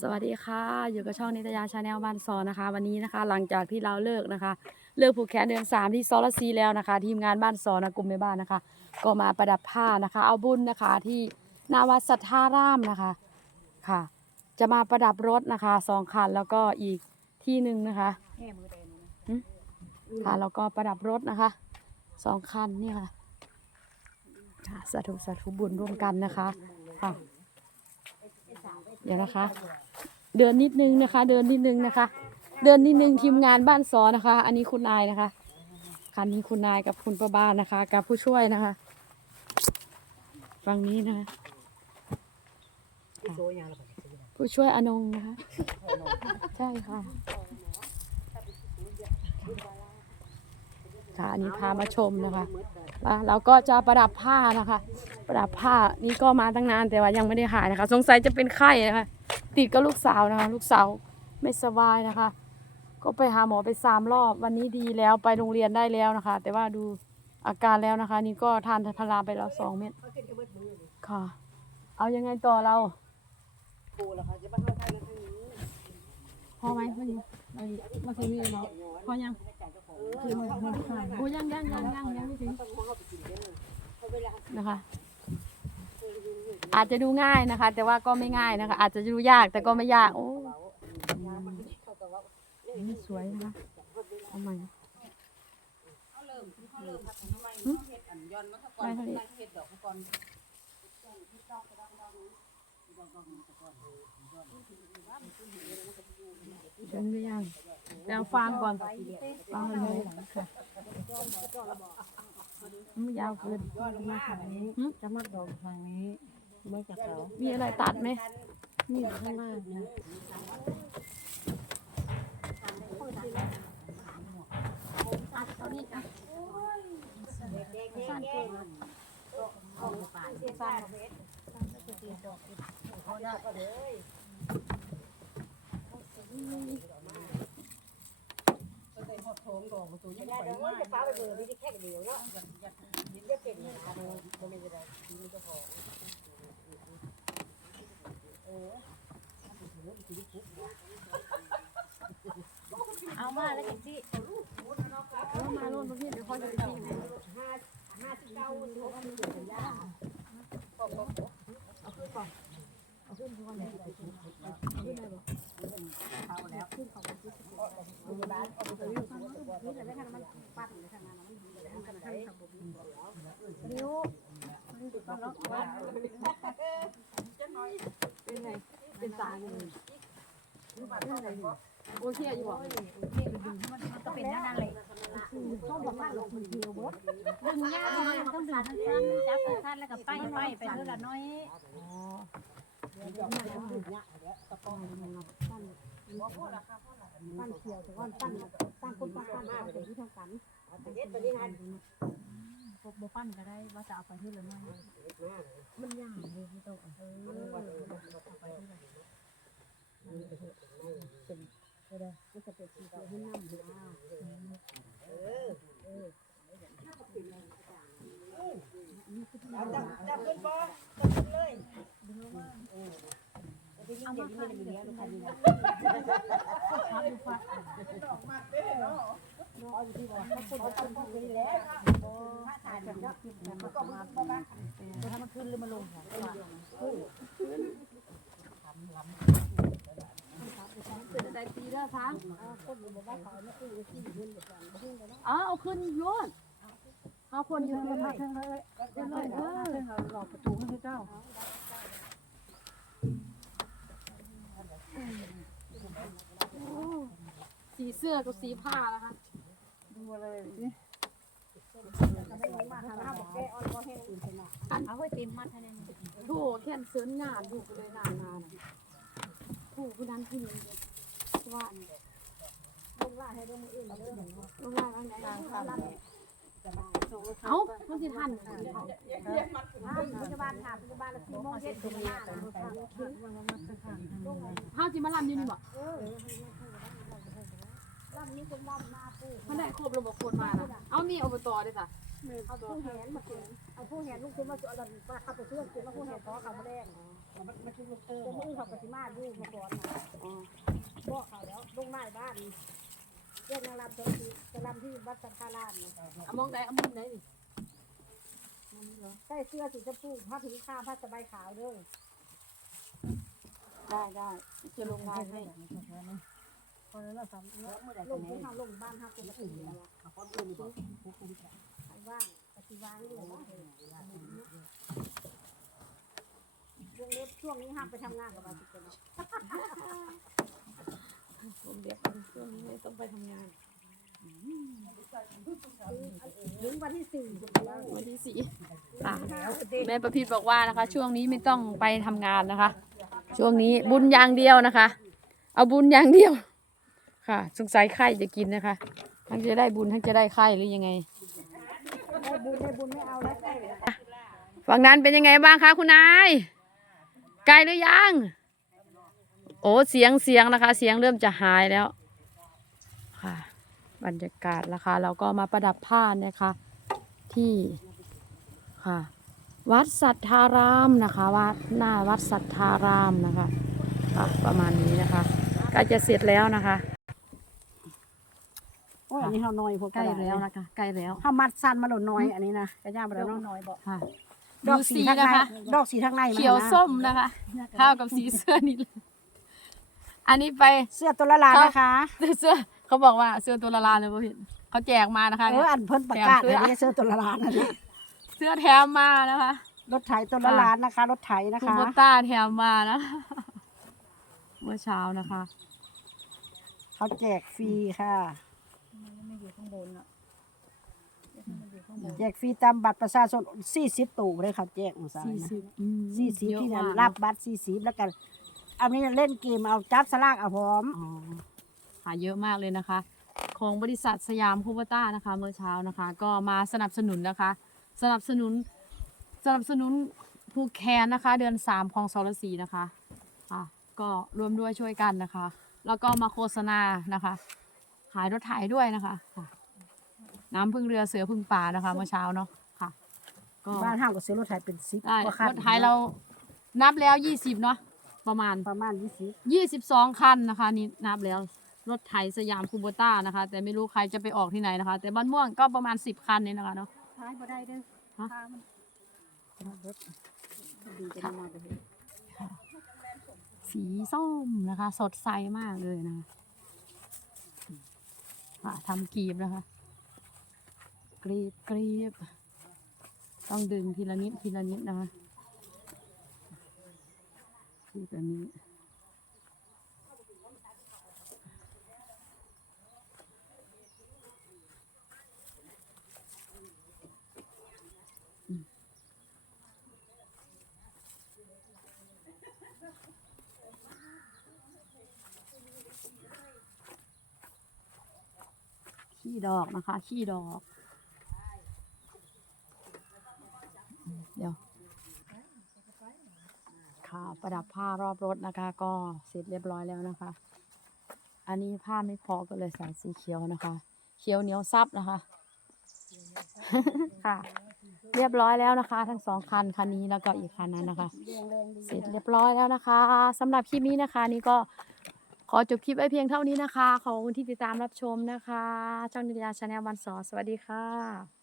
สวัสดีค่ะ อยู่กับช่องนิตยาชาแนลบ้านซอนะคะ วันนี้นะคะ หลังจากที่เราเลิกนะคะ เลิกผูกแขนเดือนสามที่ซอลซีแล้วนะคะ ทีมงานบ้านซอนะกลุ่มแม่บ้านนะคะ ก็มาประดับผ้านะคะ เอาบุญนะคะที่หนาวัดสัทธารามนะคะค่ะ จะมาประดับรถนะคะสองคันแล้วก็อีกที่หนึ่งนะคะหึค่ะแล้วก็ประดับรถนะคะสองคันนี่ค่ะค่ะสาธุสาธุบุญร่วมกันนะคะค่ะเดี๋ยวนะคะ เดินนิดนึงนะคะ เดินนิดนึงนะคะ เดินนิดนึงทีมงานบ้านซอนะคะ อันนี้คุณนายนะคะ คันนี้คุณนายกับคุณประบ้าลนะคะ กับผู้ช่วยนะคะฝั่งนี้นะคะผู้ช่วยอนงนะคะ ใช่ค่ะค่ะอันนี้พามาชมนะคะอะเราก็จะประดับผ้านะคะ ประดับผ้านี่ก็มาตั้งนานแต่ว่ายังไม่ได้หายนะคะ สงสัยจะเป็นไข้นะคะ ติดกับลูกสาวนะคะ ลูกสาวไม่สบายนะคะ ก็ไปหาหมอไปสามรอบ วันนี้ดีแล้วไปโรงเรียนได้แล้วนะคะ แต่ว่าดูอาการแล้วนะคะ นี่ก็ทานพาราไปแล้วสองเม็ดค่ะ เอายังไงต่อเราพอไหมพอดีมาถึงนี่เนาะพอยังโอ้ยังยังยังยังยังไม่ถึงนะคะ อาจจะดูง่ายนะคะ แต่ว่าก็ไม่ง่ายนะคะ อาจจะดูยากแต่ก็ไม่ยาก โอ้นี่สวยนะคะเอาใหม่หึได้เท่านี้เดินไปยังแล้วฟางก่อนฟางเลยค่ะมันยาวเกินมาทางนี้หึจะมาดอกทางนี้ เมื่อจากเขามีอะไรตัดไหมนี่ข้างหน้านะ เอามาแล้วจังสิเอามาโน่นตรงนี้เดี๋ยวพ่อจะไปที่ไหน นิ้ว เป็นไงเป็นสายเลย โอเคอยู่บ่มันก็เป็นนั่นแหละเขาบอกว่าลงมือเดียวบดดึงยากเลยต้องดึงสั้นๆจับสั้นแล้วก็ไปไปไปเท่าละน้อยปั้นเขียวแต่ว่าปั้นปั้นคนปั้นปั้นเอาแต่ที่ทางกันพวกบ่ปั้นก็ได้ว่าจะเอาไปเท่าละน้อยมันยากเลยไม่ต้องเออ ก็จะเป็นสีเขียวให้น้ำนะเอามาปั้นเดี๋ยวพับดูฟัดถ้ามันขึ้นหรือมันลงเป็นอะไรตีแล้วคะ อ๋อเอาขึ้นโยนเอาคนยืนเลยค่ะเป็นเลยเออหลอกประตูให้เจ้าสีเสื้อกับสีผ้านะคะดูเลยสิเอาไว้เต็มมัดเท่านั้นโถแค่นเสิร์นงานอยู่เลยงานงานถผู้นั้นผู้นี้ว่า เอามันสิทันปัจจุบันค่ะปัจจุบันละสี่โมงเย็นเฮาสิมาลำอยู่นี่บ่มันได้ครบระบบคนมาน่ะเอามีอบตด้วยจ้ะเอาผู้แหนมากินเอาผู้แหนลูกคุณมาเอาดันมาขับไปเชื่อมกินแล้วผู้แหนขอขับมาแดงโอ้จะมึงเขาปฏิมาดูมาก่อนนะบอกเขาแล้วลงไม้าบ้าน เรียกนางรำจะรำจะรำที่วัดสังฆารามนะเอามองได้เอามุมไหนนี่ใส่เสื้อสีชมพูผ้าผืนข้าวผ้าสบายขาวเด้อได้ได้จะลงงานให้พอแล้วเราทำเนาะเมื่อใดลจะงแน่ที่เขาลงบ้านห้าคนละสี่แล้วเอาคนอื่นบอกใครว่างปฏิวางนี่เลยว่าช่วงนี้ช่วงนี้ห้ามไปทำงานกับเราสิเนาะ ผมเด็กช่วงนี้ไม่ต้องไปทำงานถึงวันที่สี่วันที่สี่ค่ะแม่ประพิดบอกว่านะคะ ช่วงนี้ไม่ต้องไปทำงานนะคะ ช่วงนี้บุญอย่างเดียวนะคะ เอาบุญอย่างเดียว ค่ะ สงสัยไข่จะกินนะคะ ทั้งจะได้บุญทั้งจะได้ไข่หรือยังไงได้บุญได้บุญไม่เอาแล้วใกล้แล้วฝั่งนั้นเป็นยังไงบ้างคะคุณนายไกลหรือยัง โอ้เสียงเสียงนะคะ เสียงเริ่มจะหายแล้วค่ะ บรรยากาศนะคะเราก็มาประดับผ้านะคะ ที่ค่ะ วัดสัทธารามนะคะวัดหน้าวัดสัทธารามนะคะค่ะประมาณนี้นะคะใกล้จะเสร็จแล้วนะคะโอ้ยอันนี้เขาน้อยพวกใกล้แล้วนะคะใกล้แล้วเขามัดสั้นมาหล่นน้อยอันนี้นะกระย่างไปแล้วเนาะน้อยบอกค่ะดอกสีทางในดอกสีทางในเขียวส้มนะคะเข้ากับสีเสื้อนี่เลย อันนี้ไป เสื้อตัวละลานนะคะเสื้อเขาบอกว่าเสื้อตัวละลานเลยพ่อพี่เขาแจกมานะคะเอออันเพิ่นประกาศเลยนี่เสื้อตัวละลานอันนี้เสื้อแถมมานะคะรถไถตัวละลานนะคะ รถไถนะคูคะ โบต้าแถมมานะเมื่อเช้านะคะ เขาแจกฟรีค่ะไม่อยู่ข้างบนอะมันอยู่ข้างบนแจกฟรีตามบัตรประชาชน40ตู้เลยค่ะแจกของสายสี่นะสิบอืมสี่สิบเยอะที่นั่นมากรับบัตร40แล้วกัน อันนี้เล่นเกมเอาจับสลากเอาพร้อม อ๋อค่ะเยอะมากเลยนะคะ ของบริษัทสยามคูโบต้านะคะ เมื่อเช้านะคะ ก็มาสนับสนุนนะคะ สนับสนุนสนับสนุนภูแคนนะคะ เดือนสามของสรสีนะคะค่ะก็รวมด้วยช่วยกันนะคะ แล้วก็มาโฆษณานะคะขายรถไถด้วยนะคะค่ะน้ำพึ่งเรือเสือพึ่งป่านะคะ เมื่อเช้าเนาะค่ะ ก็บ้านห้างก็ซื้อรถไถเป็น10ได้กว่าคันรถไถเรานับแล้วยี่สิบเนาะ ประมาณประมาณ20ยี่สิบสองคันนะคะ นี่นับแล้วรถไถสยามคูโบต้านะคะ แต่ไม่รู้ใครจะไปออกที่ไหนนะคะ แต่บ้านม่วงก็ประมาณสิบคันนี่นะคะเนาะ ท้ายบ่ได้เด้อฮะทางมันดีจะได้มาไปเฮ็ดสีส้มนะคะ สดใสมากเลยนะคะค่ะทำกรีบนะคะ กรีบกรีบ ต้องดึงทีละนิดทีละนิดนะคะ กรีบแบบนี้ขี้ดอกนะคะขี้ดอก เดี๋ยวค่ะ ประดับผ้ารอบรถนะคะ ก็เสร็จเรียบร้อยแล้วนะคะ อันนี้ผ้าไม่พอก็เลยใส่สีเขียวนะคะ เขียวเหนียวซับนะคะ ค่ะ เรียบร้อยแล้วนะคะ ทั้งสองคันคันนี้แล้วก็อีกคันนั้นนะคะ เสร็จเรียบร้อยแล้วนะคะสำหรับคลิปนี้นะคะ นี่ก็ขอจบคลิปไว้เพียงเท่านี้นะคะ ขอบคุณที่ติดตามรับชมนะคะ ช่องนิตยาชาแนลวันสอสวัสดีค่ะ